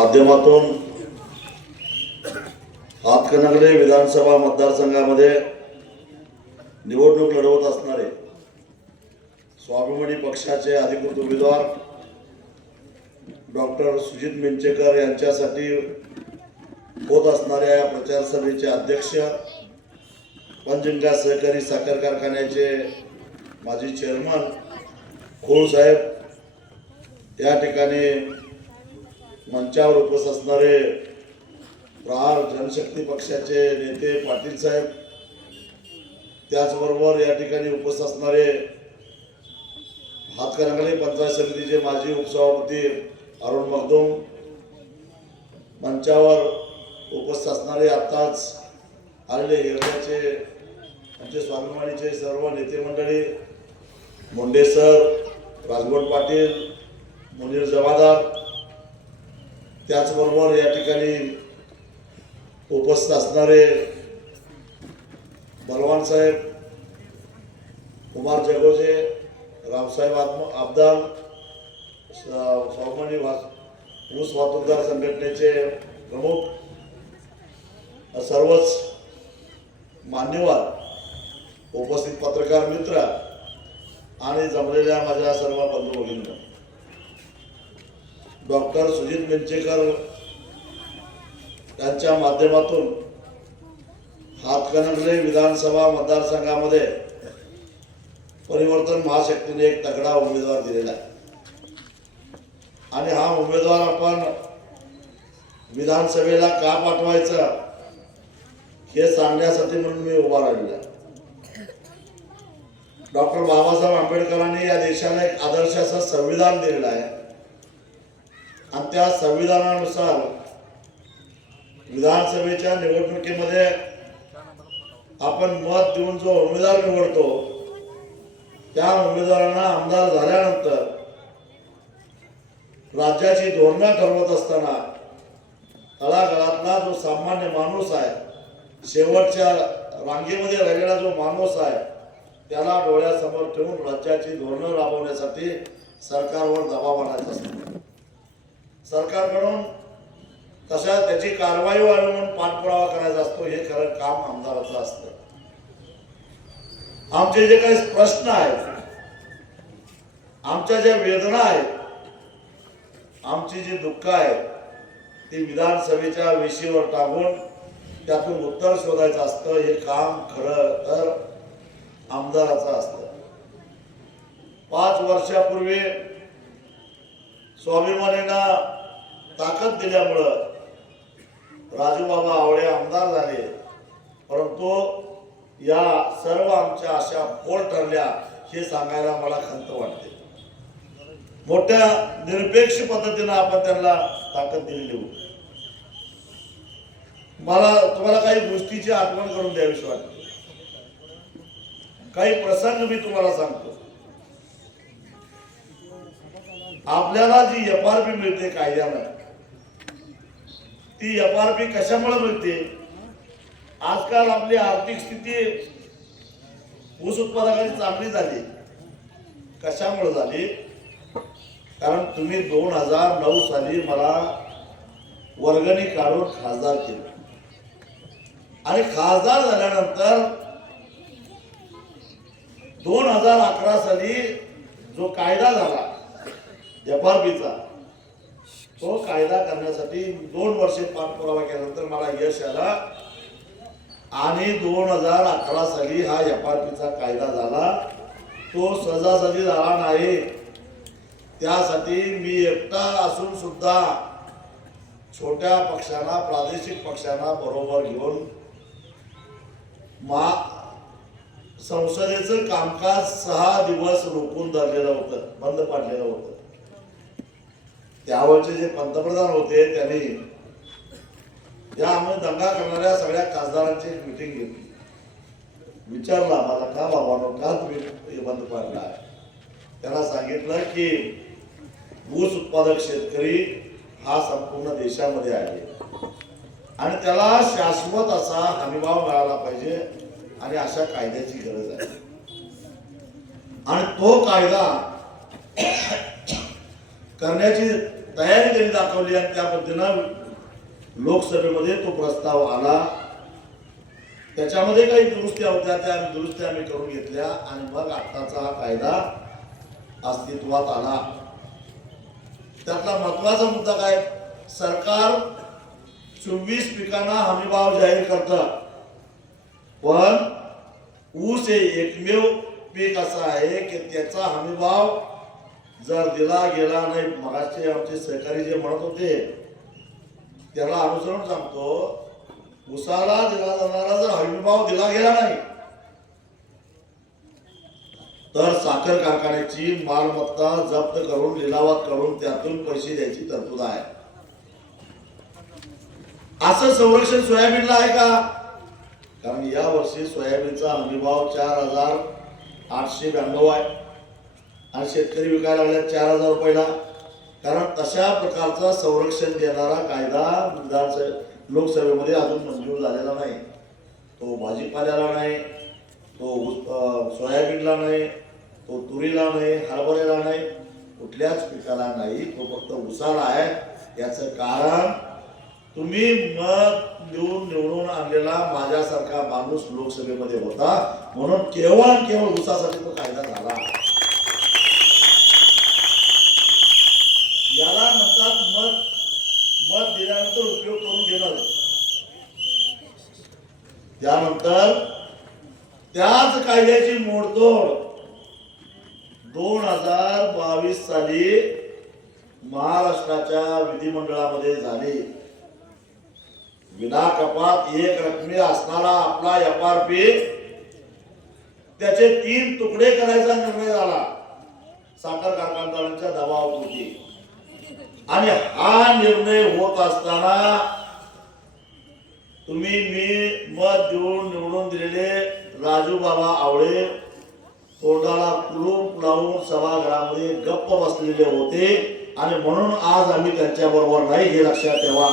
माध्यमातून हातकणंगले विधानसभा मतदारसंघामध्ये निवडणूक लढवत असणारे स्वाभिमानी पक्षाचे अधिकृत उमेदवार डॉक्टर सुजित मिंचेकर यांच्यासाठी होत असणाऱ्या या प्रचार सभेचे अध्यक्ष पंचगंगा सहकारी साखर कारखान्याचे माजी चेअरमन खोळ साहेब, या ठिकाणी मंचावर उपस्थित असणारे प्रहार जनशक्ती पक्षाचे नेते पाटील साहेब, त्याचबरोबर या ठिकाणी उपस्थित असणारे हातकणंगले पंचायत समितीचे माजी उपसभापती अरुण मगदुम, मंचावर उपस्थित असणारे आताच आलेले हिरण्याचे आमचे स्वाभिमानीचे सर्व नेते मंडळी, मुंडे सर, राजगोड पाटील, मुनीर जमादार, त्याचबरोबर या ठिकाणी उपस्थित असणारे बलवान साहेब, कुमार जगोजे, रावसाहेब आबदार, स्वाभिमानी ऊस वाहतूकदार संघटनेचे प्रमुख, सर्वच मान्यवर, उपस्थित पत्रकार मित्र आणि जमलेल्या माझ्या सर्व बंधू भगिनींनो, डॉक्टर सुजित मिंचेकर यांच्या माध्यमातून हातकणंगले विधानसभा मतदारसंघामध्ये परिवर्तन महाशक्तीने एक तगडा उमेदवार दिलेला आहे आणि हा उमेदवार आपण विधानसभेला का पाठवायचं हे सांगण्यासाठी म्हणून मी उभा राहिलेला आहे. डॉक्टर बाबासाहेब आंबेडकरांनी या देशाला एक आदर्श असं संविधान दिलेलं आहे आणि त्या संविधानानुसार विधानसभेच्या निवडणुकीमध्ये आपण मत देऊन जो उमेदवार निवडतो त्या उमेदवारांना आमदार झाल्यानंतर राज्याची धोरणं ठरवत असताना तळागाळातला जो सामान्य माणूस आहे, शेवटच्या रांगेमध्ये राहिलेला जो माणूस आहे, त्याला डोळ्यासमोर ठेवून राज्याची धोरणं राबवण्यासाठी सरकारवर दबाव आणायचा असतो. सरकारकडून तशा त्याची कारवाई व्हावी म्हणून पाठपुरावा करायचा असतो. हे खरं काम आमदाराचं असतं. आमचे जे काही प्रश्न आहेत, आमच्या ज्या वेदना आहेत, आमची जी दुःख आहेत, ती विधानसभेच्या वेशीवर टाकून त्यातून उत्तर शोधायचं असतं. हे काम खरं तर आमदाराचं असतं. 5 वर्षापूर्वी स्वाभिमानींना ताकद दिल्यामुळं राजूबाबा आवळे आमदार झाले, परंतु या सर्व आमच्या आशा फोल ठरल्या हे सांगायला मला खंत वाटते. मोठ्या निरपेक्ष पद्धतीने आपण त्यांना ताकद दिलेली होती. मला तुम्हाला काही गोष्टीची आठवण करून द्यावीशी वाटते. काही प्रसंग मी तुम्हाला सांगतो. आपल्याला जी FRP मिळते कायद्यानं, ती FRP कशामुळे मिळते? आजकाल आपली आर्थिक स्थिती ऊस उत्पादकाची चांगली झाली. कशामुळे झाली? कारण तुम्ही 2009 साली मला वर्गणी काढून खासदार केले आणि खासदार झाल्यानंतर 2011 साली जो कायदा झाला FRPचा, तो कायदा करण्यासाठी 2 वर्षे पाठपुरावा केल्यानंतर मला यश आलं आणि 2011 साली हा FRPचा कायदा झाला. तो सहजासहजी झाला नाही. त्यासाठी मी एकटा असून सुद्धा छोट्या पक्षांना, प्रादेशिक पक्षांना बरोबर घेऊन संसदेचं कामकाज 6 दिवस रोखून धरलेलं होतं, बंद पाडलेलं होतं. त्यावेळचे जे पंतप्रधान होते त्यांनी यामध्ये दंगा करणाऱ्या सगळ्या खासदारांची एक मीटिंग घेतली. विचारला मला, का बाबांनो, का तुम्ही बंद पाडला? त्यांना सांगितलं की ऊस उत्पादक शेतकरी हा संपूर्ण देशामध्ये आहे आणि त्याला शाश्वत असा हमीभाव मिळाला पाहिजे आणि अशा कायद्याची गरज आहे. आणि तो कायदा करण्याची तयारी त्यांनी दाखवली आणि त्या पद्धतीनं लोकसभेमध्ये तो प्रस्ताव आला. त्याच्यामध्ये काही दुरुस्त्या होत्या, त्या दुरुस्त्या आम्ही करून घेतल्या आणि मग आत्ताचा हा कायदा अस्तित्वात आला. त्यातला महत्वाचा मुद्दा काय, सरकार 24 पिकांना हमीभाव जाहीर करतं, पण ऊस हे एकमेव पीक असं आहे की त्याचा हमीभाव जर दिला गेला नाही. मगाचे आमचे सहकारी जे म्हणत होते त्याला अनुसरून सांगतो, ऊसाला दिला जाणारा जर हमीभाव दिला गेला नाही तर साखर कारखान्याची मालमत्ता जप्त करून लिलावात करून त्यातून पैसे द्यायची तरतूद आहे. असं संरक्षण सोयाबीनला आहे का? कारण या वर्षी सोयाबीनचा हमीभाव 4,892 आहे आणि शेतकरी विकायला लागले 4,000 रुपयाला. कारण तशा प्रकारचा संरक्षण देणारा कायदा लोकसभेमध्ये अजून मंजूर झालेला नाही. तो भाजीपाल्याला नाही, तो सोयाबीनला नाही, तो तुरीला नाही, हरभऱ्याला नाही, कुठल्याच पिकाला नाही, तो फक्त ऊसाला आहे. याचं कारण तुम्ही मत देऊन निवडून आणलेला माझ्यासारखा माणूस लोकसभेमध्ये होता म्हणून केवळ ऊसासाठी तो कायदा झाला. याला नंतर मत दिल्यानंतर उपयोग करून घेणार. त्यानंतर त्याच कायद्याची मोडतोड 2022 साली महाराष्ट्राच्या विधिमंडळामध्ये झाली. विना कपात एक रकमी असणारा आपला FRP त्याचे 3 तुकडे करायचा निर्णय झाला साखर कारखानदारांच्या दबावापोटी. आणि हा निर्णय होत असताना तुम्ही मी मत देऊन निवडून दिलेले राजू बाबा आवळे तोंडाला कुलूप लावून सभागृहामध्ये गप्प बसलेले होते आणि म्हणून आज आम्ही त्यांच्या बरोबर नाही हे लक्षात ठेवा.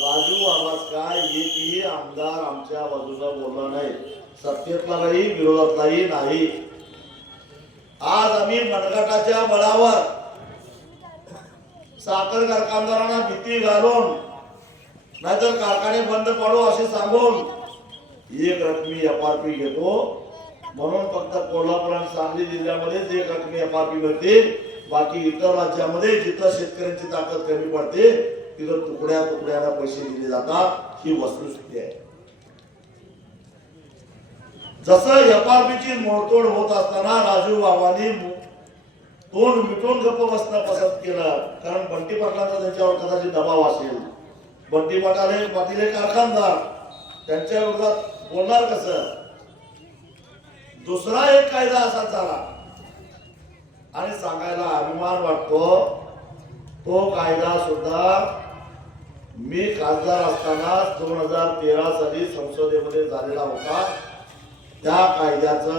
राजू आवाज काय एकही आमदार आमच्या बाजूला बोलला नाही, सत्तेतलाही विरोधातलाही नाही. आज आम्ही मनगटाच्या बळावर साखर कारखानदारांना भीती घालून नाहीतर कारखाने बंद पडो असे सांगून एक रकमी FRP घेतो म्हणून फक्त कोल्हापूर आणि सांगली जिल्ह्यामध्येच एक रकमी FRP मिळते. बाकी इतर राज्यामध्ये जिथं शेतकऱ्यांची ताकद कमी पडते तिथं तुकड्याला पैसे दिले जातात. ही वस्तुस्थिती आहे. जसं FRPची मोडतोड होत असताना राजू बाबांनी तोंड मिटून गप्प बसणं पसंत केलं. कारण बंटी पाटलांचा त्यांच्यावर कदाचित दबाव असेल. बंटी पाटील कारखानदार, त्यांच्या विरोधात बोलणार कसं? दुसरा एक कायदा असा झाला आणि सांगायला अभिमान वाटतो, तो कायदा सुद्धा मी खासदार असताना 2013 साली संसदेमध्ये झालेला होता. त्या कायद्याचं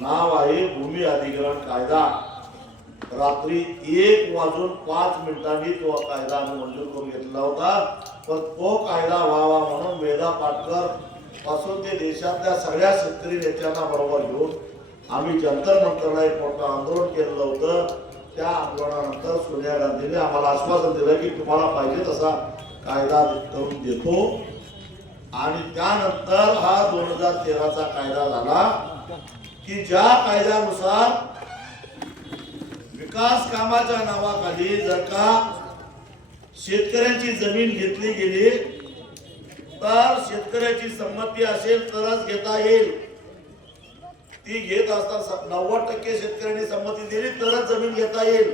नाव आहे भूमी अधिग्रहण कायदा. रात्री 1:05 तो कायदा आम्ही मंजूर करून घेतला होता. पण तो कायदा व्हावा म्हणून मेधा पाटकर पासून ते देशातल्या सगळ्या शेतकरी नेत्यांना बरोबर घेऊन आम्ही जंतर मंतरला एक मोठं आंदोलन केलेलं होतं. त्या आंदोलनानंतर सोनिया गांधीने आम्हाला आश्वासन दिलं की तुम्हाला पाहिजे तसा कायदा करून देतो. आणि त्यानंतर हा 2013चा कायदा झाला की ज्या कायद्यानुसार विकास कामाच्या नावाखाली जर का शेतकऱ्यांची जमीन घेतली गेली तर शेतकऱ्याची संमती असेल तरच घेता येईल. ती घेत असता 90% शेतकऱ्यांनी संमती दिली तरच जमीन घेता येईल.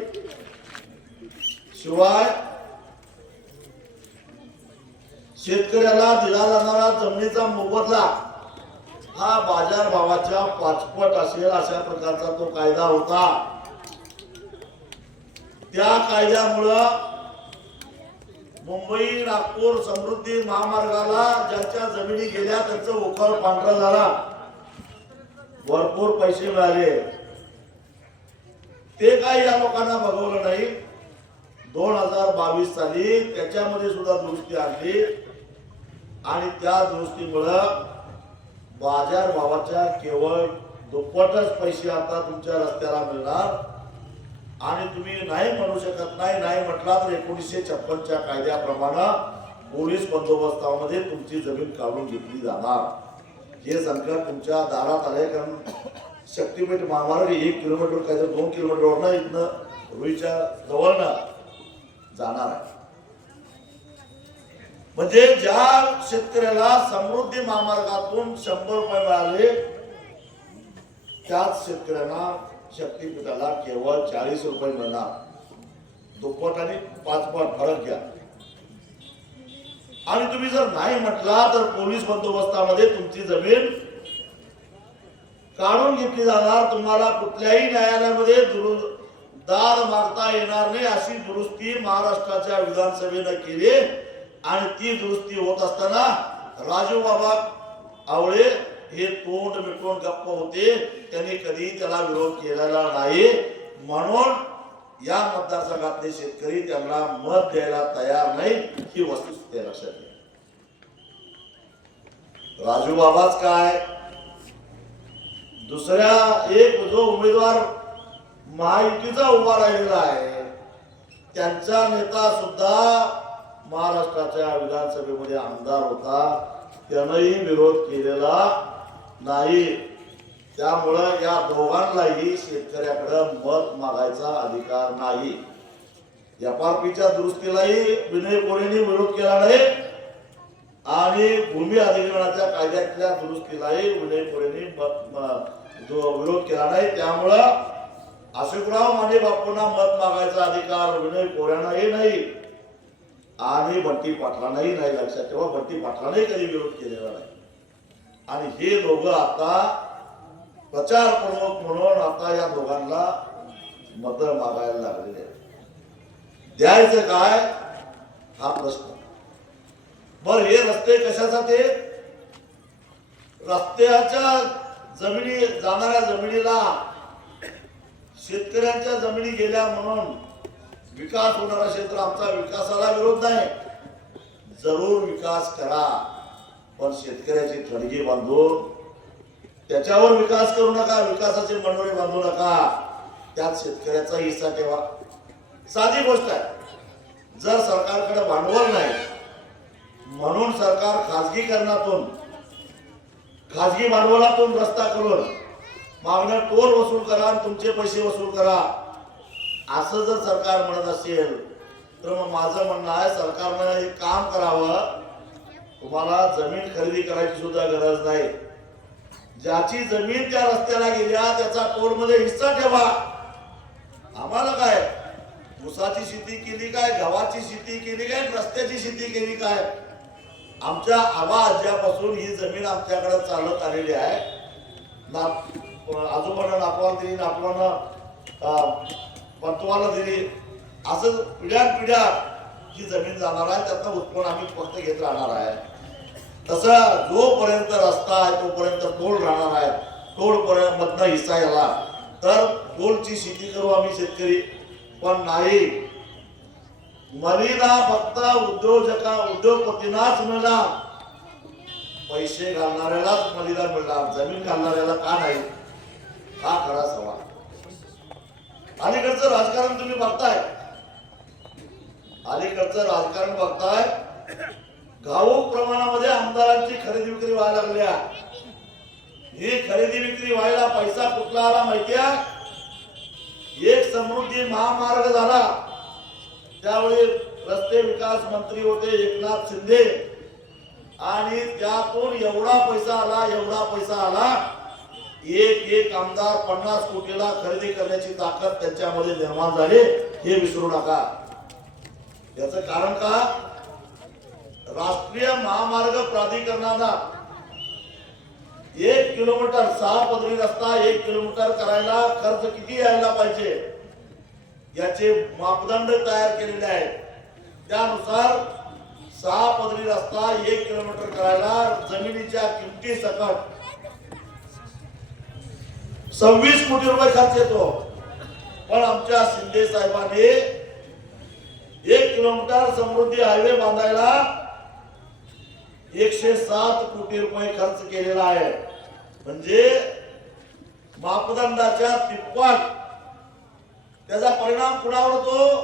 शिवाय शेतकऱ्याला दिला जाणारा जमिनीचा मोबदला हा बाजार भावाच्या 5 पट असेल अशा प्रकारचा तो कायदा होता. त्या कायद्यामुळं मुंबई नागपूर समृद्धी महामार्गाला ज्यांच्या जमिनी गेल्या त्यांचं उखाळ पांढरा झाला, भरपूर पैसे मिळाले. ते काही या लोकांना बघवलं नाही. 2022 साली त्याच्यामध्ये सुद्धा दुरुस्ती आणली आणि त्या दुरुस्तीमुळं बाजार भावाच्या केवळ दुप्पटच पैसे आता तुमच्या रस्त्याला मिळणार आणि तुम्ही नाही म्हणू शकत नाही म्हटला तर 1956च्या कायद्याप्रमाणे पोलीस बंदोबस्तामध्ये तुमची जमीन काढून घेतली जाणार. हे संकट तुमच्या दारात आले. कारण शक्तीपीठ महामार्ग 1 किलोमीटर काय तर 2 किलोमीटरवर इथनं रुईच्या जवळनं जाणार आहे. म्हणजे ज्या शेतकऱ्याला समृद्धी महामार्गातून 100 रुपये मिळाले त्याच शेतकऱ्यांना शक्तीपीठाला केवळ 40 रुपये मिळणार. दुप्पट आणि 5 पट फरक घ्या. आणि तुम्ही जर नाही म्हटला तर पोलीस बंदोबस्तामध्ये तुमची जमीन काढून घेतली जाणार. तुम्हाला कुठल्याही न्यायालयामध्ये दाद मागता येणार नाही अशी दुरुस्ती महाराष्ट्राच्या विधानसभेने केली. आणि ती दुरुस्ती होत असताना राजू बाबा आवळे हे तोंड मिटवून गप्प होते. त्यांनी कधी त्याला विरोध केलेला नाही. म्हणून या मतदारसंघातले शेतकरी त्यांना मत द्यायला तयार नाही. ही वस्तुस्थिती लक्षात घ्या. राजू बाबाच काय, दुसऱ्या एक जो उमेदवार महायुतीचा उभा राहिलेला आहे त्यांचा नेता सुद्धा महाराष्ट्राच्या विधानसभेमध्ये आमदार होता. त्यानंही विरोध केलेला नाही. त्यामुळं या दोघांनाही शेतकऱ्याकडे मत मागायचा अधिकार नाही. एफआरपीच्या दुरुस्तीलाही विनय कोरेंनी विरोध केला नाही आणि भूमी अधिग्रहणाच्या कायद्यातल्या दुरुस्तीलाही विनय कोरेंनी विरोध केला नाही. त्यामुळं अशोकराव माने बापूंना मत मागायचा अधिकार विनय कोरेंनाही नाही आणि बंटी पाटलांनाही नाही. लक्षात ठेवा, बंटी पाटलांनाही कधी विरोध केलेला नाही. आणि हे दोघं आता प्रचार प्रमुख म्हणून आता या दोघांना मत मागायला लागलेले आहेत. द्यायचं काय हा प्रश्न. बर, हे रस्ते कशासाठी? रस्त्याच्या जमिनी जाणाऱ्या जमिनीला शेतकऱ्यांच्या जमिनी गेल्या म्हणून विकास होणारा क्षेत्र. आमचा विकासाला विरोध नाही, जरूर विकास करा, पण शेतकऱ्याची थडगी बांधून त्याच्यावर विकास करू नका. विकासाचे मंडोळे बांधू नका. त्यात शेतकऱ्याचा हिस्सा ठेवा. साधी गोष्ट आहे. जर सरकारकडे भांडवल नाही म्हणून सरकार खाजगी भांडवलातून रस्ता करून मागणं टोल वसूल करा आणि तुमचे पैसे वसूल करा असं जर सरकार म्हणत असेल तर मग माझं म्हणणं आहे सरकारनं एक काम करावं. तुम्हाला जमीन खरेदी करायची सुद्धा गरज नाही. ज्याची जमीन त्या रस्त्याला गेल्या त्याचा टोलमध्ये हिस्सा ठेवा. आम्हाला काय, ऊसाची शेती केली काय, गव्हाची शेती केली काय, रस्त्याची शेती केली काय, आमच्या आबा आज्यापासून ही जमीन आमच्याकडे चालत आलेली आहे. आजोबांना नातवाला दिली, नातवांना पंतवाला दिली, असं पिढ्या ही जमीन जाणार आहे. त्यातनं उत्पन्न आम्ही फक्त घेत राहणार आहे. तसं जोपर्यंत रस्ता आहे तोपर्यंत टोल राहणार आहे. टोल पर्यंत मधनं हिस्सा याला तर टोलची शेती करू आम्ही शेतकरी. पण नाही, मलिदा फक्त उद्योगपतींनाच मिळणार. पैसे घालणाऱ्यालाच मलिदा मिळणार, जमीन घालणाऱ्याला का नाही? हा खरा सवाल. अलीकडचं राजकारण तुम्ही बघताय, घाऊक प्रमाणामध्ये आमदारांची खरेदी विक्री व्हायला लागल्या. ही खरेदी विक्री व्हायला पैसा कुठला आला माहितीये? एक समृद्धी महामार्ग झाला त्यावेळी रस्ते विकास मंत्री होते एकनाथ शिंदे आणि त्यातून एवढा पैसा आला एक आमदार 50 कोटीला खरेदी करण्याची ताकद त्यांच्यामध्ये निर्माण झाली. हे विसरू नका. याचं कारण का? राष्ट्रीय महामार्ग प्राधिकरणाला 1 किलोमीटर 6 पदरी रस्ता 1 किलोमीटर करायला खर्च किती यायला पाहिजे याचे मापदंड तयार केलेले आहेत. त्यानुसार 6 पदरी रस्ता 1 किलोमीटर करायला जमिनीच्या किमती सकट 26 कोटी रुपये खर्च येतो. पण आमच्या शिंदे साहेबांनी 1 किलोमीटर समृद्धी हायवे बांधायला 107 कोटी रुपये खर्च केलेला आहे. म्हणजे मापदंडाच्या तिप्पट त्याचा परिणाम कुणावर होतो?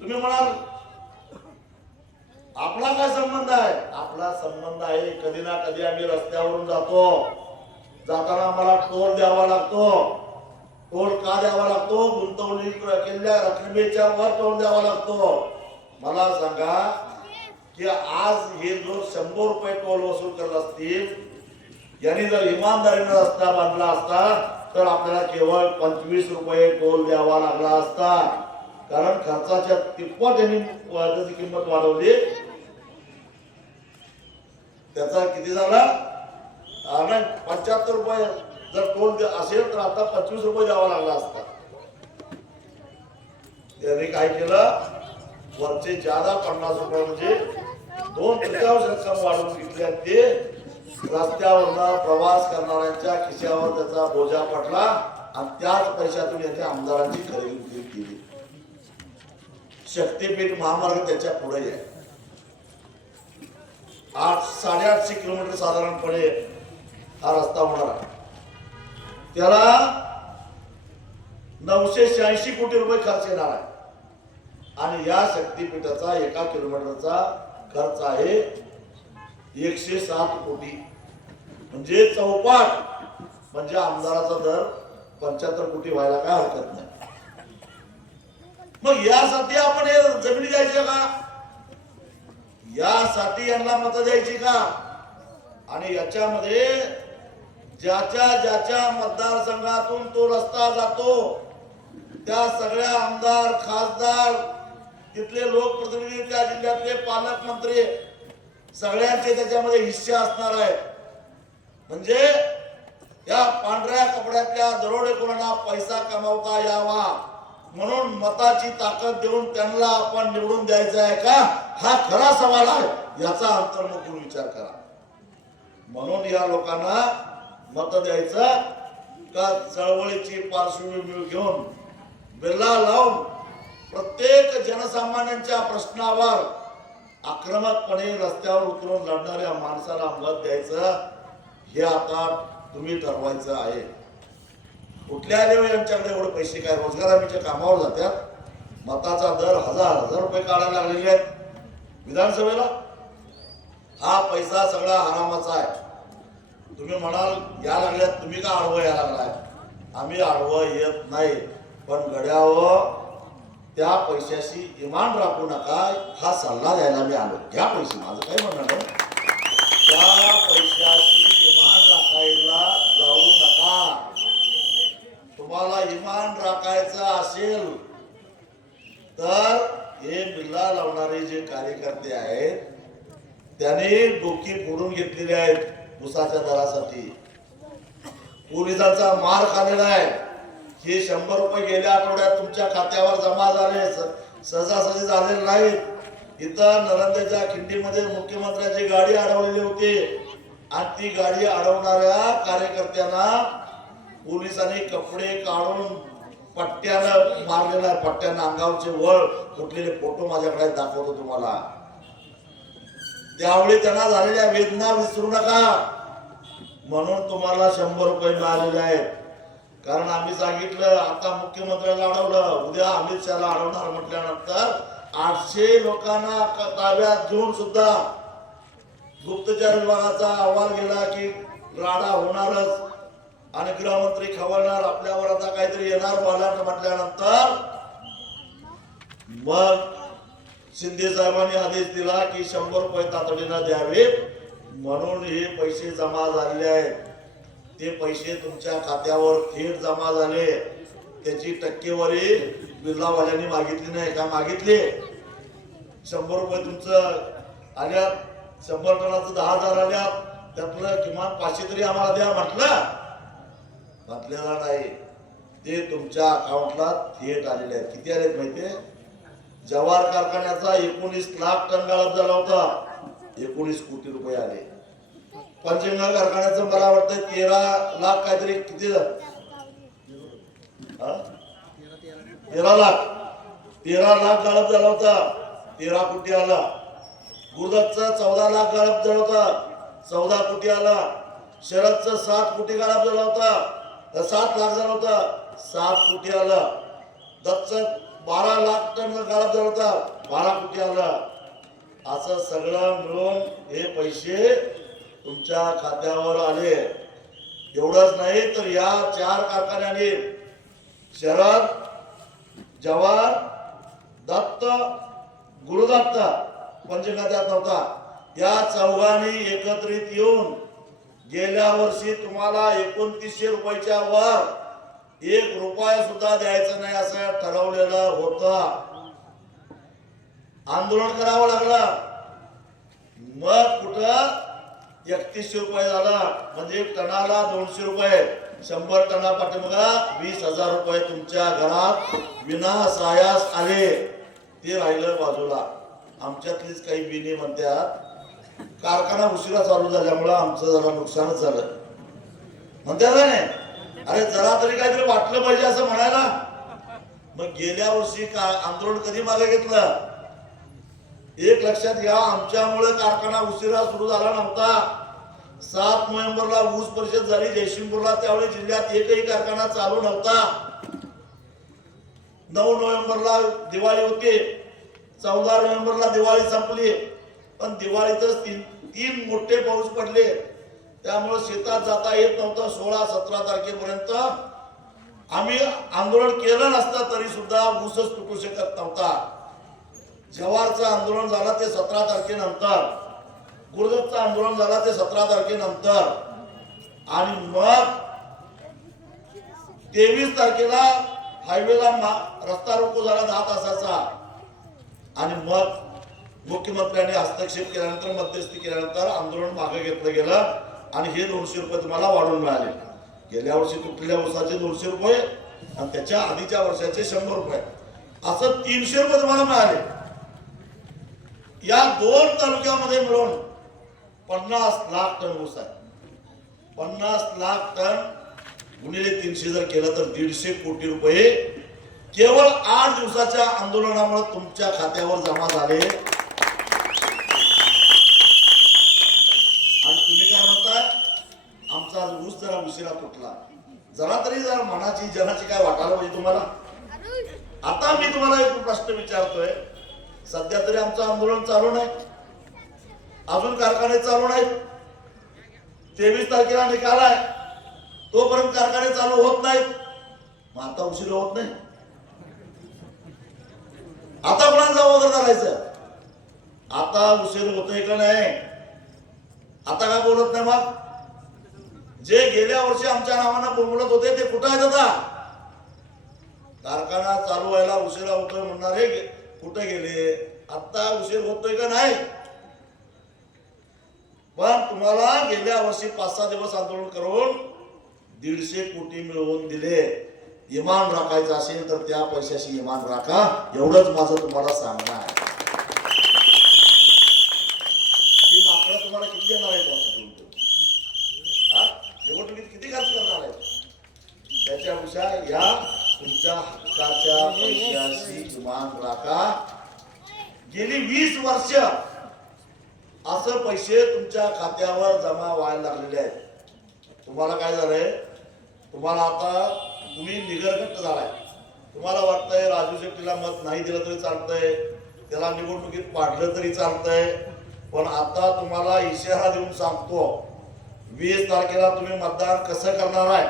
तुम्ही म्हणाल आपला काय संबंध आहे? आपला संबंध आहे, कधी ना कधी आम्ही रस्त्यावरून जातो, जाताना मला टोल द्यावा लागतो. टोल का द्यावा लागतो? गुंतवणूक केलेल्या रकमेच्या वर टोल द्यावा लागतो. मला सांगा की आज हे जो 100 रुपये टोल वसूल करत असतील, यांनी जर इमानदारीने रस्ता बांधला असता तर आपल्याला केवळ 25 रुपये टोल द्यावा लागला असता. कारण खर्चाच्या तिप्पट यांनी त्याची किंमत वाढवली. त्याचा किती झाला? 75 रुपये जर टोल असेल तर आता 25 रुपये द्यावा लागला असता. त्यांनी काय केलं? वरचे ज्यादा 50 रुपये म्हणजे 2/3 रक्कम वाढवून घेतली. ते रस्त्यावर प्रवास करणाऱ्यांच्या खिशावर त्याचा बोजा पडला आणि त्याच पैशातून याने आमदारांची खरेदी केली. शक्तीपीठ महामार्ग त्याच्या पुढे आहे. 800-850 किलोमीटर साधारणपणे हा रस्ता होणार आहे. त्याला 986 कोटी रुपये खर्च येणार आहे आणि या शक्तीपीठाचा 1 किलोमीटरचा खर्च आहे 107 कोटी, म्हणजे चौपट. म्हणजे आमदाराचा दर 75 कोटी व्हायला काय हरकत नाही. मग यासाठी आपण हे जमिनी द्यायच्या का? यासाठी यांना मत द्यायची का? आणि याच्यामध्ये ज्याच्या मतदारसंघातून तो रस्ता जातो त्या सगळ्या आमदार, खासदार, तिथले लोकप्रतिनिधी, त्या जिल्ह्यातले पालकमंत्री सगळ्यांचे त्याच्यामध्ये हिस्से असणार आहे. म्हणजे या पांढऱ्या कपड्यातल्या दरोडेखोरांना पैसा कमावता यावा म्हणून मताची ताकद देऊन त्यांना आपण निवडून द्यायचं आहे का? हा खरा सवाल आहे. याचा अंतर्मुख विचार करा. म्हणून या लोकांना मत द्यायचं का? चळवळीची पार्श्वभूमी घेऊन बिल्ला लावून प्रत्येक जनसामान्यांच्या प्रश्नावर आक्रमकपणे रस्त्यावर उतरून लढणाऱ्या माणसाला मत द्यायचं हे आता तुम्ही ठरवायचं आहे. कुठल्या यांच्याकडे एवढे पैसे काय? रोजगार हमीच्या कामावर जातात. मताचा दर हजार रुपये काढायला लागलेले आहेत विधानसभेला. हा पैसा सगळा हरामाचा आहे. तुम्ही म्हणाल या लागल्यात, तुम्ही का आडवं या लागलाय? आम्ही आडवं येत नाही, पण गड्यावर त्या पैशाशी इमान राखू नका हा सल्ला द्यायला मी आलो. घ्या पैसे, माझं काही म्हणणं नाही. त्या पैशाशी इमान राखायला जाऊ नका. तुम्हाला इमान राखायचं असेल तर हे बिल्ला लावणारे जे कार्यकर्ते आहेत त्यांनी डोकी फोडून घेतलेली आहेत उसाच्या दरासाठी. पोलिसांचा मार खाल्लेला आहे. हे 100 रुपये गेल्या आठवड्यात तुमच्या खात्यावर जमा झाले, सहजासहजी झालेले नाहीत. इथं नरंदेच्या खिंडीमध्ये मुख्यमंत्र्यांची गाडी अडवलेली होती आणि ती गाडी अडवणाऱ्या कार्यकर्त्यांना पोलिसांनी कपडे काढून पट्ट्यानं मारलेला आहे. पट्ट्यानं अंगावरचे वळ फुटलेले फोटो माझ्याकडे दाखवतो तुम्हाला. त्यावेळी त्यांना झालेल्या वेदना विसरू नका. म्हणून तुम्हाला 100 रुपये मिळालेले आहेत. कारण आम्ही सांगितलं आता मुख्यमंत्र्याला अडवलं, उद्या अमित शहाला अडवणार म्हटल्यानंतर 800 लोकांना ताब्यात घेऊन सुद्धा गुप्तचर विभागाचा अहवाल गेला की राडा होणारच आणि गृहमंत्री खवळणार, आपल्यावर आता काहीतरी येणार बालाट म्हटल्यानंतर मग शिंदे साहेबांनी आदेश दिला की 100 रुपये तातडीनं द्यावे. म्हणून हे पैसे जमा झालेले आहेत. ते पैसे तुमच्या खात्यावर थेट जमा झाले. त्याची टक्केवारी बिर्लावाल्यांनी मागितली नाही का? मागितली. 100 रुपये तुमचं आल्यात, 100 टनाचं 10,000 आल्यात, त्यातलं किमान 500 तरी आम्हाला द्या म्हटलं. म्हटलेला नाही. ते तुमच्या अकाउंटला थेट आलेले आहेत. किती आलेत माहितीये? जवाहर कारखान्याचा 19 लाख टन गाळप झाला होता, 19 कोटी रुपये आले. पंचगंगा कारखान्याचं मला वाटतं 13 लाख काहीतरी, किती 13 लाख गाळप झाला होता, 13 कोटी आला. गुरुदत्तचं 14 लाख गाळप झाला होता, 14 कोटी आला. शरदचं 7 कोटी गाळप झाला होता, तर 7 लाख झालं होतं, 7 कोटी आलं. दत्तचं 12 लाख टन गाळप झालं होतं, 12 कोटी आलं. असं सगळं मिळून हे पैसे तुमच्या खात्यावर आले. एवढंच नाही तर या 4 कारखान्यांनी शरद, जवाहर, दत्त, गुरुदत्त पंचगद्यात नव्हता, या चौघांनी एकत्रित येऊन गेल्या वर्षी तुम्हाला 2900 रुपयाच्या वर 1 रुपया सुद्धा द्यायचं नाही असं ठरवलेलं होतं. आंदोलन करावं लागलं. मग कुठं 3100 रुपये झाला, म्हणजे टनाला 200 रुपये. 100 टना पाठीमागा 20,000 रुपये तुमच्या घरात विनासायास आले. ते राहिलं बाजूला. आमच्यातलीच काही बिनी म्हणतात कारखाना उशिरा चालू झाल्यामुळे आमचं जरा नुकसानच झालं म्हणतात का नाही. अरे जरा तरी काहीतरी वाटलं पाहिजे असं म्हणायला. मग गेल्या वर्षी आंदोलन कधी मागे घेतलं? एक लक्षात घ्या, आमच्यामुळे कारखाना उशिरा सुरू झाला नव्हता. 7 नोव्हेंबरला ऊस परिषद झाली जयसिंगपूरला, त्यावेळी जिल्ह्यात एकही कारखाना चालू नव्हता. 9 नोव्हेंबरला दिवाळी होती, 14 नोव्हेंबरला दिवाळी संपली. पण दिवाळीतच तीन मोठे पाऊस पडले, त्यामुळे शेतात जाता येत नव्हतं. 16-17 तारखेपर्यंत आम्ही आंदोलन केलं नसतं तरी सुद्धा ऊसच तुटू शकत नव्हता. जवाहरचं आंदोलन झालं ते 17 तारखेनंतर, गुरुदत्तचं आंदोलन झालं ते 17 तारखेनंतर, आणि मग 23 तारखेला हायवेला रस्ता रोको झाला 10 तासाचा. आणि मग मुख्यमंत्र्यांनी हस्तक्षेप केल्यानंतर, मध्यस्थी केल्यानंतर आंदोलन मागे घेतलं गेलं आणि हे 200 रुपये तुम्हाला वाढून मिळाले. गेल्या वर्षी तुटलेल्या ऊसाचे 200 रुपये आणि त्याच्या आधीच्या वर्षाचे 100 रुपये, असं 300 रुपये तुम्हाला मिळाले. या 2 तालुक्यामध्ये मिळून 50 लाख टन ऊस आहे. 50 लाख टन गुणिले 300 जर केलं तर 150 कोटी रुपये केवळ 8 दिवसाच्या आंदोलनामुळे तुमच्या खात्यावर जमा झाले. आणि तुम्ही काय म्हणताय, आमचा ऊस जरा उशिरा तुटला. जरा तरी जरा मनाची जनाची काय वाटायला पाहिजे तुम्हाला. आता मी तुम्हाला एक प्रश्न विचारतोय, सध्या तरी आमचं आंदोलन चालू नाही, अजून कारखाने चालू नाहीत. 23 तारखेला निकाल आहे, तोपर्यंत कारखाने चालू होत नाहीत. मग आता उशीर होत नाही. आता कोणाला जबाबदार धरायचं? आता उशीर होतोय का नाही? आता काय बोलत नाही? मग जे गेल्या वर्षी आमच्या नावानं बोलत होते ते कुठं आहेत आता? कारखाना चालू व्हायला उशिरा होतोय म्हणणारे कुठे गेले? आता उशीर होतोय का नाही? पण तुम्हाला गेल्या वर्षी 5-6 दिवस आंदोलन करून 150 कोटी मिळवून दिले. इमान राखायचं असेल तर त्या पैशाशी इमान राखा, एवढंच माझं तुम्हाला सांगणं आहे. ही माकडं तुम्हाला किती देणार आहे? निवडणुकीत किती खर्च करणार आहे? त्याच्यापेक्षा या तुमच्या हक्काच्या पैशाशी इमान राखा. गेली 20 वर्ष असं पैसे तुमच्या खात्यावर जमा व्हायला लागलेले आहेत. तुम्हाला काय झालंय? तुम्हाला आता तुम्ही निगरगट्ट झालाय. तुम्हाला वाटतंय राजू शेट्टीला मत नाही दिलं तरी चालतंय, त्याला निवडणुकीत पाडलं तरी चालतंय. पण आता तुम्हाला इशारा देऊन सांगतो, 20 तारखेला तुम्ही मतदान कसं करणार आहे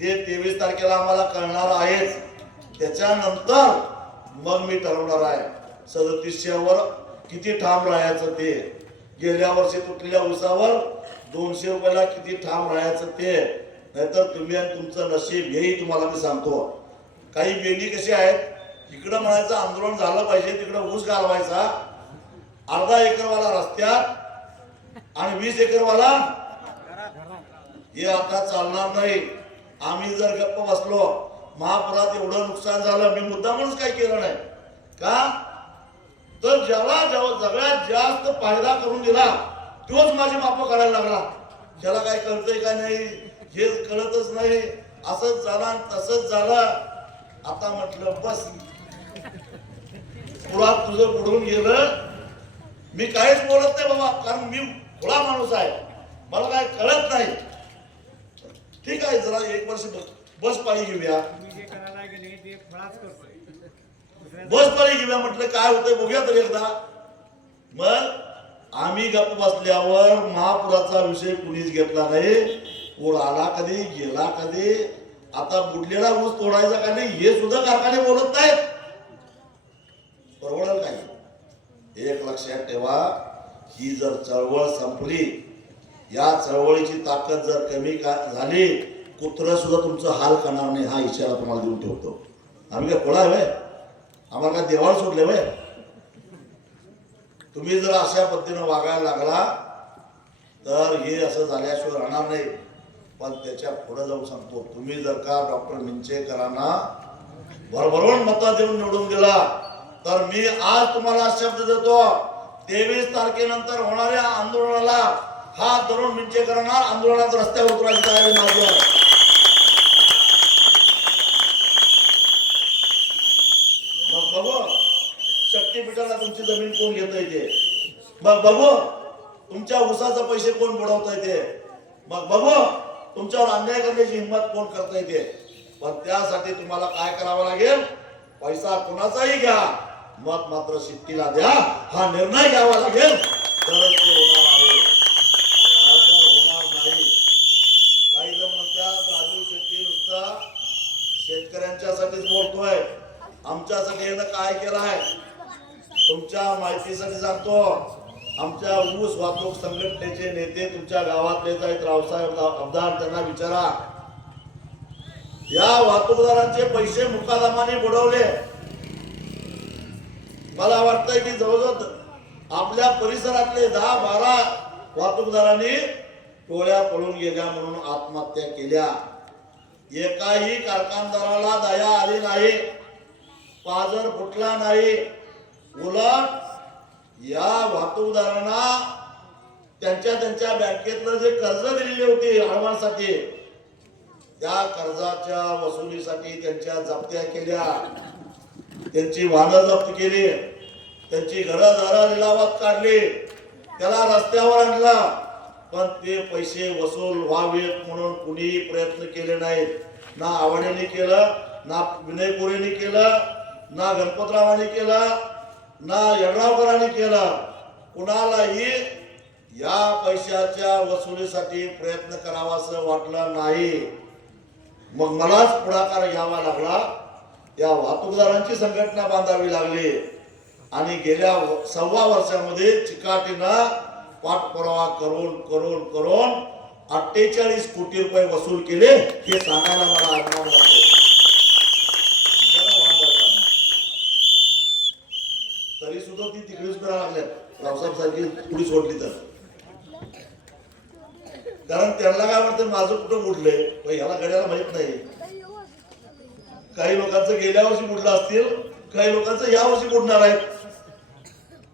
ते 23 तारखेला आम्हाला कळणार आहेच. त्याच्यानंतर मग मी ठरवणार आहे 3700 किती ठाम राहायचं ते, गेल्या वर्षी तुटलेल्या ऊसावर 200 रुपयाला किती ठाम राहायचं ते. नाहीतर तुम्ही आणि तुमचं नशीब हेही तुम्हाला मी सांगतो. काही बेनी कशी आहेत, इकडं म्हणायचं आंदोलन झालं पाहिजे, तिकडं ऊस घालवायचा, अर्धा एकरवाला रस्त्यात आणि 20 एकरवाला हे आता चालणार नाही. आम्ही जर गप्प बसलो, महापुरात एवढं नुकसान झालं, मी मुद्दामच काही केलं नाही का, तर ज्याला सगळ्यात जास्त फायदा करून दिला तोच माझी माप करायला लागला. ज्याला काय कळतंय का नाही हे कळतच नाही. असंच झालं तसंच झालं. आता म्हटलं बस, पुरात तुझं बुडून गेलं. मी काहीच बोलत नाही बाबा, कारण मी भोळा माणूस आहे, मला काय कळत नाही. ठीक आहे, जरा एक वर्ष बस पाळी घेऊया, बस पाळी घेऊया म्हटलं, काय होतंय बघूया तरी एकदा. मग आम्ही गप्प बसल्यावर महापुराचा विषय कुणीच घेतला नाही. पूर आला कधी, गेला कधी, आता बुडलेला ऊस तोडायचा का नाही हे सुद्धा कारखाने बोलत नाहीत. परवडेल काय? एक लक्षात ठेवा, ही जर चळवळ संपली, या चळवळीची ताकद जर कमी झाली, कुत्र सुद्धा तुमचं हाल करणार नाही, हा इशारा तुम्हाला देऊन ठेवतो. आम्ही काय खोळा आहे, आम्हाला काय देवाळ सोडले वय? तुम्ही जर अशा पद्धतीनं वागायला लागला तर हे असं झाल्याशिवाय राहणार नाही. पण त्याच्या पुढे जाऊन सांगतो, तुम्ही जर का डॉक्टर मिंचेकरांना भरभरून मतं देऊन निवडून दिला तर मी आज तुम्हाला शब्द देतो, 23 तारखेनंतर होणाऱ्या आंदोलनाला हात धरून मिंचेकरांना आंदोलनात रस्त्यावर उतरायची तयारी माझं. मग बघू शक्तीपीठाला तुमची जमीन कोण घेत येते, मग बघू तुमच्या ऊसाचे पैसे कोण बुडवता येते, मग बघू तुमच्यावर अन्याय करण्याची हिंमत कोण करता येते. पण त्यासाठी तुम्हाला काय करावं लागेल, पैसा कोणाचाही घ्या, मत मात्र शिट्टीला द्या, हा निर्णय घ्यावा लागेल, तरच ते होणार आहे, नाहीतर होणार नाही. काही जण म्हणतात राजू शेट्टी नुसता शेतकऱ्यांच्यासाठीच बोलतोय, आमच्यासाठी यानं काय केलं आहे तुमच्या माहितीसाठी सांगतो. आमच्या ऊस वाहतूक संघटनेचे नेते तुमच्या गावातलेच आहेत, रावसाहेब अब्दार, त्यांना विचारा. या वाहतूकदारांचे पैसे मुकादमाने बुडवले. मला वाटतंय की जवळजवळ आपल्या परिसरातले 10-12 वाहतूकदारांनी टोळ्या पळून गेल्या म्हणून आत्महत्या केल्या. एकाही कारखानदाराला दया आली नाही, पाजर फुटला नाही. उलट या वाहतूकदारांना त्यांच्या बँकेतलं जे कर्ज दिलेली होती ॲडव्हान्ससाठी, त्या कर्जाच्या वसुलीसाठी त्यांच्या जप्त्या केल्या, त्यांची वाहनं जप्त केली, त्यांची घरदारं लिलावात काढली, त्याला रस्त्यावर आणला. पण ते पैसे वसूल व्हावेत म्हणून कुणीही प्रयत्न केले नाहीत. ना आवडेने केलं, ना विनय कोरेने केलं, ना गणपतरावांनी केलं, ना यड्रावकरांनी केलं. कुणालाही या पैशाच्या वसुलीसाठी प्रयत्न करावा असं वाटलं नाही. मग मलाच पुढाकार घ्यावा लागला, या वाहतूकदारांची संघटना बांधावी लागली आणि गेल्या 1.25 वर्षामध्ये चिकाटीनं पाठपुरावा करून करून करून 48 कोटी रुपये वसूल केले. हे सांगायला मला अभिमान वाटतो. तरी सुद्धा ती तिकडेच करायला लागल्यात, रावसाहेब सारखी पुढे सोडली तर. कारण त्यांना काय वाटतं माझं कुठं बुडलंय, ह्याला गड्याला माहित नाही. काही लोकांचं गेल्या वर्षी बुडलं असतील, काही लोकांचं या वर्षी बुडणार आहेत.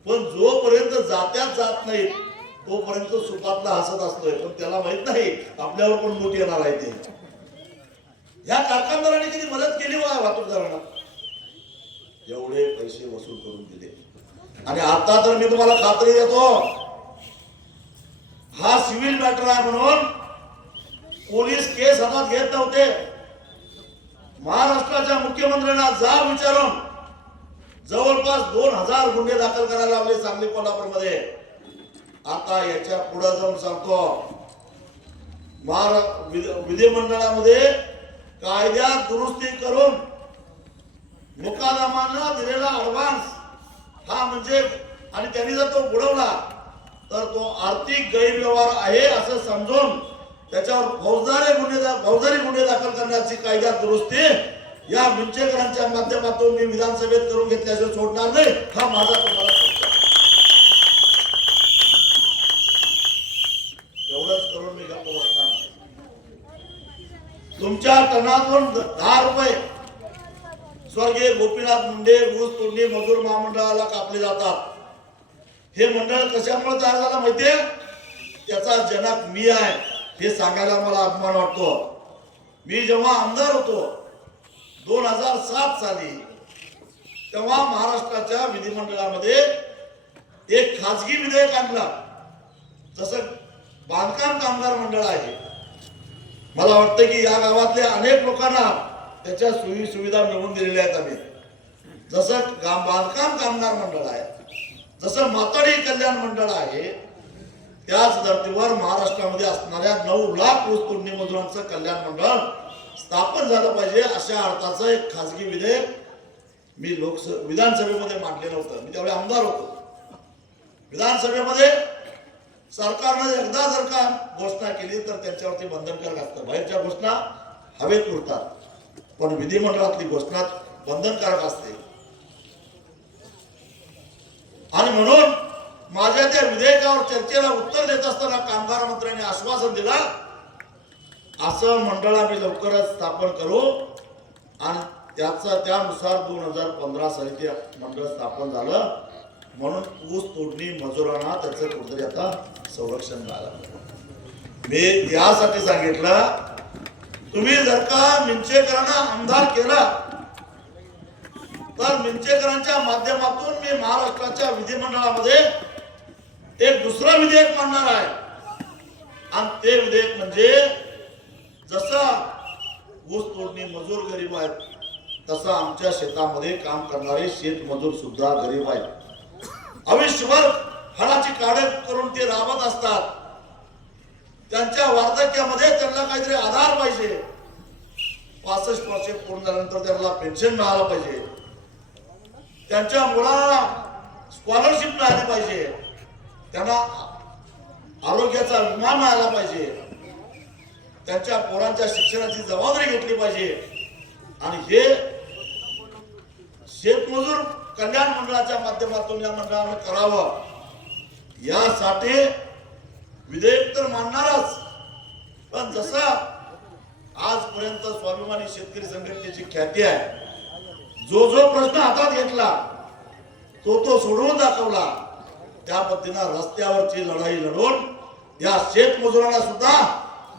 पण जोपर्यंत जात्यात जात नाही तोपर्यंत सुपातला हसत असतोय. पण त्याला माहित नाही आपल्यावर पण मोठी येणार आहे ते. या कारखानदारांनी किती मदत केली वाहतूकदारांना, एवढे पैसे वसूल करून दिले. आणि आता तर मी तुम्हाला खात्री देतो, हा सिव्हिल मॅटर आहे म्हणून पोलीस केस हातात घेत नव्हते. महाराष्ट्राच्या मुख्यमंत्र्यांना जा विचारून जवळपास 2000 गुन्हे दाखल करायला लावले सांगली कोल्हापूरमध्ये. आता याच्या पुढे जाऊन सांगतो, विधिमंडळामध्ये कायद्यात दुरुस्ती करून मुकादमानं दिलेला ॲडव्हान्स हा म्हणजे, आणि त्यांनी जर तो बुडवला तर तो आर्थिक गैरव्यवहार आहे असं समजून त्याच्यावर फौजदारी गुन्हे दाखल करण्याची कायद्यात दुरुस्ती या मिंचेकरांच्या माध्यमातून मी विधानसभेत करून घेतल्याशिवाय सोडणार नाही, हा माझा तुम्हाला शब्द. एवढंच करून मी गप्प बसणार. तुमच्या टनातून 10 रुपये स्वर्गीय गोपीनाथ मुंडे ऊस तोडणी मजूर महामंडळाला कापले जातात. हे मंडळ कशामुळे तयार झालं माहितीये? त्याचा जनक मी आहे हे सांगायला मला अभिमान वाटतो. मी जेव्हा आमदार होतो 2007 साली, तेव्हा महाराष्ट्राच्या विधिमंडळामध्ये एक खाजगी विधेयक आणलं. जसं बांधकाम कामगार मंडळ आहे मला वाटतं की या गावातल्या अनेक लोकांना त्याच्या सोयी सुविधा मिळवून दिलेल्या आहेत आम्ही. जसं बांधकाम कामगार मंडळ आहे, जसं माताडी कल्याण मंडळ आहे, त्याच धर्तीवर महाराष्ट्रामध्ये असणाऱ्या 9 लाख ऊस तोडणी मजुरांचं कल्याण मंडळ स्थापन झालं पाहिजे अशा अर्थाचं एक खासगी विधेयक मी विधानसभेमध्ये मांडलेलं होतं. मी त्यावेळी आमदार होतो. विधानसभेमध्ये सरकारने एकदा जर का घोषणा केली तर त्यांच्यावरती बंधनकारक असतं. बाहेरच्या घोषणा हवेत उडतात, पण विधिमंडळातली घोषणा बंधनकारक असते. आणि म्हणून माझ्या त्या विधेयकावर चर्चेला उत्तर देत असताना कामगार मंत्र्यांनी आश्वासन दिला, असं मंडळ आम्ही लवकरच स्थापन करू. आणि त्यानुसार 2015 साली ते मंडळ स्थापन झालं. म्हणून ऊस तोडणी मजुरांना त्याचं कुठेतरी आता संरक्षण मिळालं. मी यासाठी सांगितलं, तुम्ही जर का मिंचेकरांना आमदार केला तर मिंचेकरांच्या माध्यमातून मी महाराष्ट्राच्या विधिमंडळामध्ये एक दुसरं विधेयक मांडणार आहे. आणि ते विधेयक म्हणजे जसं ऊस तोडणी मजूर गरीब आहेत, तसं आमच्या शेतामध्ये काम करणारे शेतमजूर सुद्धा गरीब आहेत. आयुष्यभर हळाची काढे करून ते राबत असतात. त्यांच्या वार्धक्यामध्ये त्यांना काहीतरी आधार पाहिजे. 65 वर्षे पूर्ण झाल्यानंतर त्यांना पेन्शन मिळालं पाहिजे. त्यांच्या मुलाला स्कॉलरशिप मिळाली पाहिजे. त्यांना आरोग्याचा विमा मिळाला पाहिजे. त्यांच्या पोरांच्या शिक्षणाची जबाबदारी घेतली पाहिजे. आणि हे शेतमजूर कल्याण मंडळाच्या माध्यमातून या मंडळाने करावं. यासाठी विधेयक तर मांडणारच, पण जसं आजपर्यंत स्वाभिमानी शेतकरी संघटनेची ख्याती आहे, जो प्रश्न हातात घेतला तो सोडवून दाखवला. त्या पद्धतीनं रस्त्यावरची लढाई लढून या शेतमजुरांना सुद्धा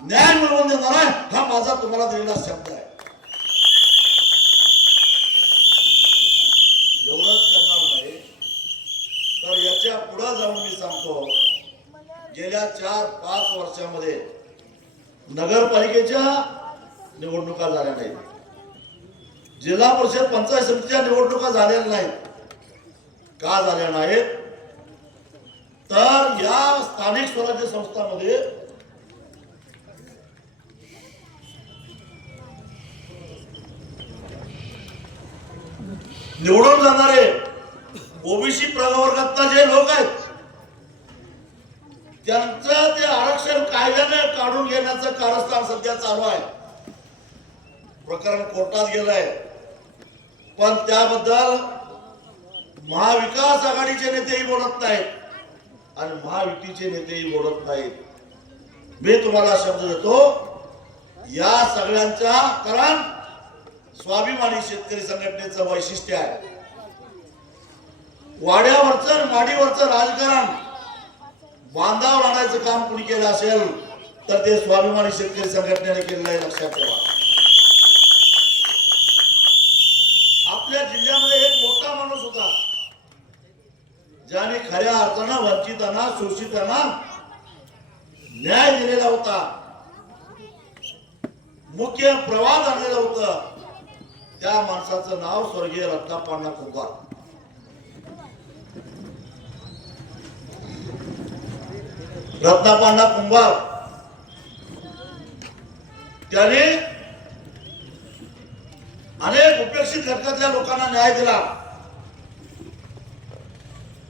न्याय मिळवून देणार आहे, हा माझा तुम्हाला दिलेला शब्द आहे. एवढंच करणार नाही तर याच्या पुढे जाऊन मी सांगतो, गेल्या 4-5 वर्षामध्ये नगरपालिकेच्या निवडणुका झाल्या नाहीत, जिल्हा परिषद पंचायत समितीच्या निवडणुका झालेल्या नाहीत. का झाल्या नाहीत तर या स्थानिक स्वराज्य संस्थांमध्ये निवडून जाणारे ओबीसी प्रवर्गातले जे लोक आहेत त्यांचं ते आरक्षण कायद्याने काढून घेण्याचं कारस्थान सध्या चालू आहे. प्रकरण कोर्टात गेलंय, पण त्याबद्दल महाविकास आघाडीचे नेतेही बोलत नाहीत आणि महायुतीचे नेतेही बोलत नाहीत. मी तुम्हाला शब्द देतो, या सगळ्यांच्या कारण स्वाभिमानी शेतकरी संघटनेचं वैशिष्ट्य आहे. वाड्यावरचं माडीवरचं राजकारण बांधावर आणायचं काम कुणी केलं असेल तर ते स्वाभिमानी शेतकरी संघटनेने केलेलं आहे, लक्षात ठेवा. आपल्या जिल्ह्यामध्ये एक मोठा माणूस होता ज्याने खऱ्या अर्थानं वंचितांना शोषितांना न्याय दिलेला होता, मुख्य प्रवाह आणलेलं होतं. त्या माणसाचं नाव स्वर्गीय रत्नाप्पा कुंभार. रत्नाप्पा कुंभार त्याने अनेक उपेक्षित घटकातल्या लोकांना न्याय दिला.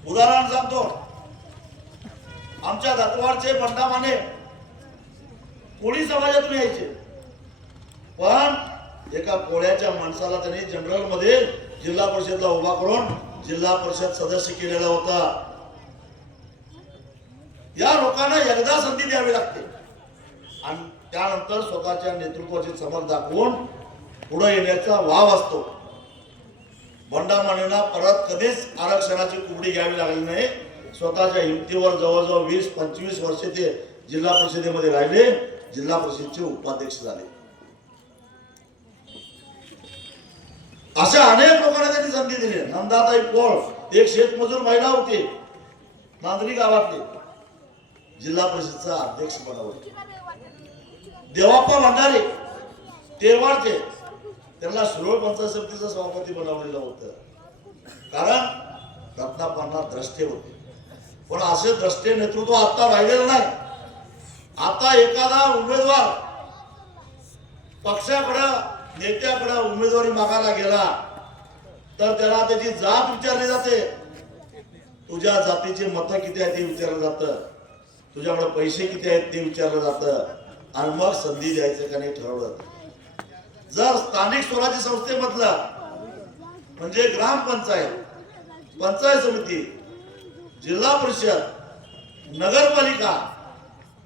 उदाहरण सांगतो, आमच्या दत्तवाडचे बंडा माने कोळी समाजातून यायचे, पण एका कोळ्याच्या माणसाला त्यांनी जनरल मध्ये जिल्हा परिषदला उभा करून जिल्हा परिषद सदस्य केलेला होता. या लोकांना एकदा संधी द्यावी लागते आणि त्यानंतर स्वतःच्या नेतृत्वाची चमक दाखवून पुढे येण्याचा वाव असतो. बंडा मानेंना परत कधीच आरक्षणाची कुबडी घ्यावी लागली नाही. स्वतःच्या हिमतीवर जवळजवळ 20-25 वर्षे ते जिल्हा परिषदेमध्ये राहिले, जिल्हा परिषदेचे उपाध्यक्ष झाले. अशा अनेक लोकांना त्यांनी संधी दिली. नंदाताई पोळ एक शेतमजूर महिला होती, नांदरी गावातली, जिल्हा परिषदचा अध्यक्ष बनवले. देवाप्पा भंडारे तेवाडचे, त्यांना शिरोळ पंचायत समितीचं सभापती बनवलेलं होतं. कारण रत्नापांना द्रष्टे होते. पण असे द्रष्टे नेतृत्व आता राहिलेलं नाही. आता एखादा उमेदवार पक्षाकडं नेत्याकडं उमेदवारी मागायला गेला तर त्याला त्याची जात विचारली जाते. तुझ्या जातीचे मतं किती आहेत ते विचारलं जातं, तुझ्याकडे पैसे किती आहेत ते विचारलं जातं, आणि मग संधी द्यायचं का नाही ठरवलं जातं. जर स्थानिक स्वराज्य संस्थेमधलं म्हणजे ग्रामपंचायत, पंचायत समिती, जिल्हा परिषद, नगरपालिका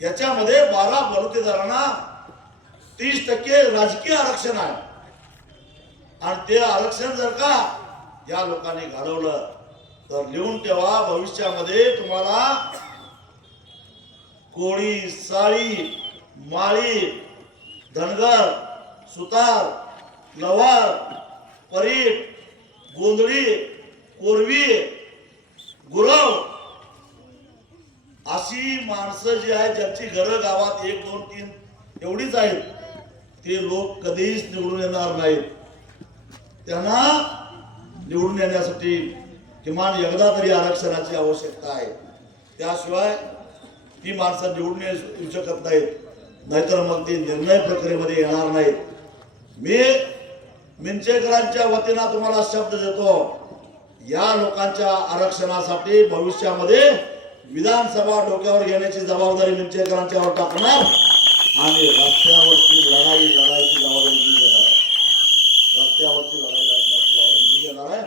याच्यामध्ये 12 बलुतेदारांना 30% राजकीय आरक्षण आहे. आणि ते आरक्षण जर का या लोकांनी घालवलं तर लिहून ठेवा, भविष्यामध्ये तुम्हाला कोळी, साळी, माळी, धनगर, सुतार, लवार, परीट, गोंधळी, कोरवी, गुरव अशी माणसं जी आहेत ज्यांची घरं गावात 1, 2, 3 एवढीच आहेत, ते लोक कधीच निवडून येणार नाहीत. त्यांना निवडून येण्यासाठी किमान एकदा तरी आरक्षणाची आवश्यकता आहे. त्याशिवाय ती माणसं निवडून येऊ शकत नाहीत, नाहीतर मग ती निर्णय प्रक्रियेमध्ये येणार नाहीत. मी मिंचेकरांच्या वतीनं तुम्हाला शब्द देतो, या लोकांच्या आरक्षणासाठी भविष्यामध्ये विधानसभा डोक्यावर घेण्याची जबाबदारी मिंचेकरांच्यावर टाकणार आणि रस्त्यावरची लढाई लढायची जबाबदारी मी घेणार आहे. रस्त्यावरची लढाई लढण्याची जबाबदारी मी घेणार आहे.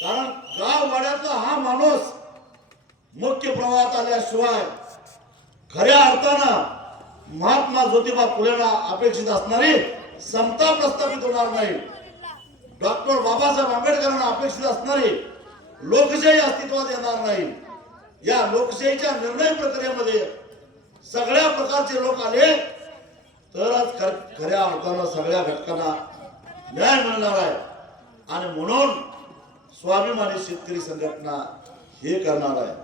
कारण गाववाड्यातला हा माणूस मुख्य प्रवाहात आल्याशिवाय खऱ्या अर्थानं महात्मा ज्योतिबा फुलेंना अपेक्षित असणारी समता प्रस्थापित होणार नाही. डॉक्टर बाबासाहेब आंबेडकरांना अपेक्षित असणारी लोकशाही अस्तित्वात येणार नाही. या लोकशाहीच्या निर्णय प्रक्रियेमध्ये सगळ्या प्रकारचे लोक आले तरच खऱ्या अर्थानं सगळ्या घटकांना न्याय मिळणार आहे. आणि म्हणून स्वाभिमानी शेतकरी संघटना हे करणार आहे.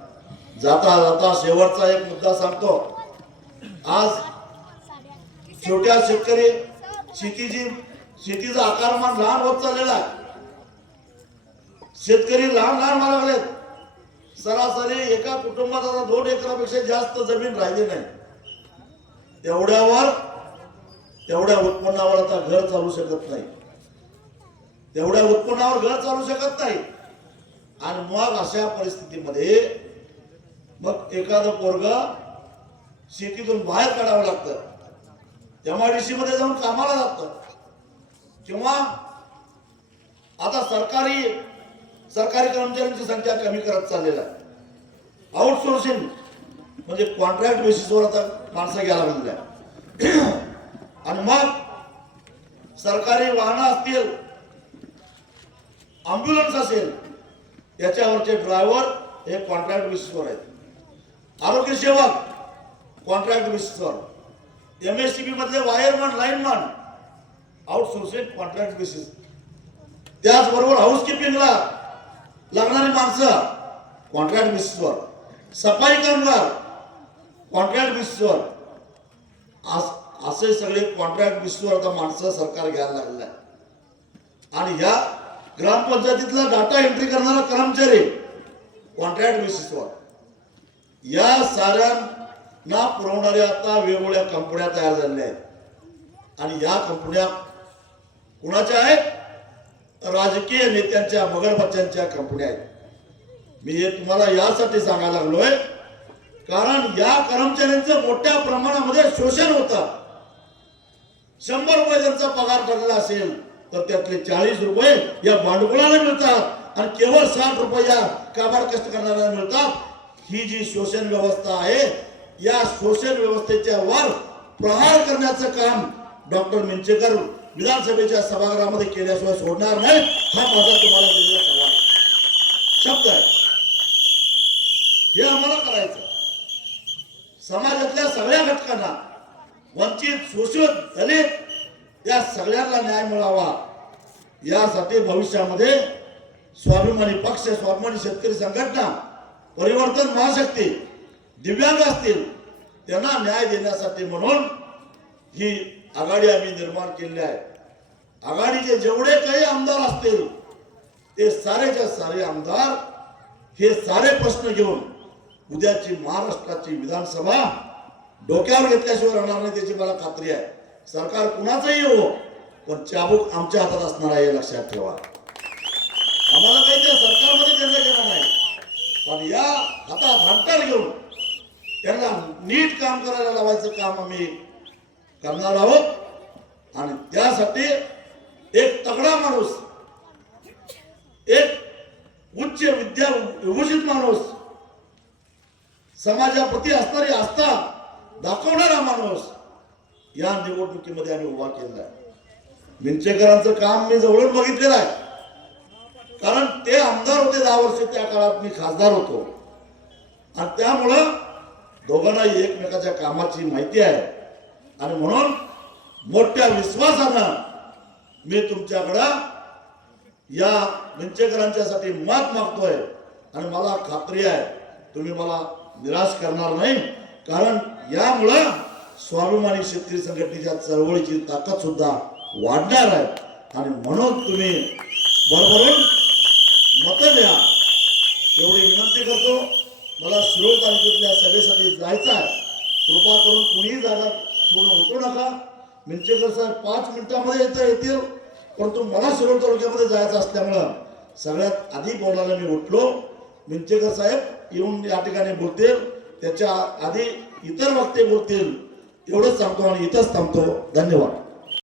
जाता जाता शेवटचा एक मुद्दा सांगतो. आज छोट्या शेतकरी शेतीचा आकारमान लहान होत चाललेला आहे. शेतकरी लहान व्हायला लागलेत. सरासरी एका कुटुंबात आता 2 एकरापेक्षा जास्त जमीन राहिली नाही. तेवढ्या उत्पन्नावर आता घर चालू शकत नाही. तेवढ्या उत्पन्नावर घर चालू शकत नाही. आणि मग अशा परिस्थितीमध्ये मग एखादं पोरग शेतीतून बाहेर काढावं लागतं, MIDC मध्ये जाऊन कामाला जातं. किंवा आता सरकारी कर्मचाऱ्यांची संख्या कमी करत चाललेला आहे. आउटसोर्सिंग म्हणजे कॉन्ट्रॅक्ट बेसिसवर आता माणसं घ्यायला लागलेली आहे. आणि मग सरकारी वाहनं असतील, अँब्युलन्स असेल, याच्यावरचे ड्रायव्हर हे कॉन्ट्रॅक्ट बेसिसवर आहेत. आरोग्य सेवक कॉन्ट्रॅक्ट बेसिसवर, MSCB मधले wireman, lineman outsourcing contract basis. त्याचबरोबर हाऊसकीपिंगला लागणारी माणसं कॉन्ट्रॅक्ट बेसिसवर, सफाई कामगार कॉन्ट्रॅक्ट बेसिसवर, असे सगळे कॉन्ट्रॅक्ट बेसिसवर आता माणसं सरकार घ्यायला लागलेलं आहे. आणि या ग्रामपंचायतीतला डाटा एंट्री करणारा कर्मचारी कॉन्ट्रॅक्ट बेसिसवर. या साऱ्यांना पुरवणाऱ्या आता वेगवेगळ्या कंपन्या तयार झालेल्या आहेत. आणि या कंपन्या कुणाच्या आहेत? राजकीय नेत्यांच्या, मगरमच्छांच्या कंपन्या आहेत. मी हे तुम्हाला यासाठी सांगायला लागलोय कारण या कर्मचाऱ्यांचं मोठ्या प्रमाणामध्ये शोषण होतं. 100 रुपये त्यांचा पगार ठरलेला असेल तर त्यातले 40 रुपये या भांडवलाला मिळतात आणि केवळ 60 रुपये या काबाड कष्ट करणाऱ्यांना मिळतात. ही जी शोषण व्यवस्था आहे, या शोषण व्यवस्थेच्या वर प्रहार करण्याचं काम डॉक्टर मिंचेकर विधानसभेच्या सभागृहामध्ये केल्याशिवाय सोडणार नाही. हा माझा तुम्हाला दिलेला सवाल शब्द आहे. हे आम्हाला करायचं. समाजातल्या सगळ्या घटकांना, वंचित, शोषित, दलित या सगळ्यांना न्याय मिळावा यासाठी भविष्यामध्ये स्वाभिमानी पक्ष, स्वाभिमानी शेतकरी संघटना, परिवर्तन महाशक्ती, दिव्यांग असतील त्यांना न्याय देण्यासाठी म्हणून ही आघाडी आम्ही निर्माण केली आहे. आघाडीचे जेवढे काही आमदार असतील ते सारेच्या सारे आमदार हे सारे प्रश्न घेऊन उद्याची महाराष्ट्राची विधानसभा डोक्यावर घेतल्याशिवाय राहणार नाही त्याची मला खात्री आहे. सरकार कुणाचंही हो, पण चाबूक आमच्या हातात असणार आहे हे लक्षात ठेवा. आम्हाला काही त्या सरकारमध्ये देणं घेणं नाही, पण या हातात हंटर घेऊन त्यांना नीट काम करायला लावायचं काम आम्ही करणार आहोत. आणि त्यासाठी एक तगडा माणूस, एक उच्च विद्या विभूषित माणूस, समाजाप्रती असणारी आस्था दाखवणारा माणूस या निवडणुकीमध्ये आम्ही उभा केलेला आहे. मिंचेकरांचं काम मी जवळून बघितलेलं आहे, कारण ते आमदार होते 10 वर्ष, त्या काळात मी खासदार होतो. आणि त्यामुळं दोघांनाही एकमेकाच्या कामाची माहिती आहे. आणि म्हणून मोठ्या विश्वासानं मी तुमच्याकडं या मिंचेकरांच्यासाठी मत मागतोय. आणि मला खात्री आहे तुम्ही मला निराश करणार नाही, कारण यामुळं स्वाभिमानी शेतकरी संघटनेच्या चळवळीची ताकद सुद्धा वाढणार आहे. आणि म्हणून तुम्ही भरभरून मतं द्या एवढी विनंती करतो. मला शिरोळ तालुक्यातल्या सभेसाठी जायचं आहे. कृपा करून कुणीही जागा सोडून उठू नका. मिंचेकर साहेब 5 मिनिटांमध्ये येतील, परंतु मला शिरोळ तालुक्यामध्ये जायचं असल्यामुळं सगळ्यात आधी बोलायला मी उठलो. मिंचेकर साहेब येऊन या ठिकाणी बोलतील, त्याच्या आधी इतर वक्ते बोलतील एवढंच सांगतो आणि इथंच थांबतो. धन्यवाद.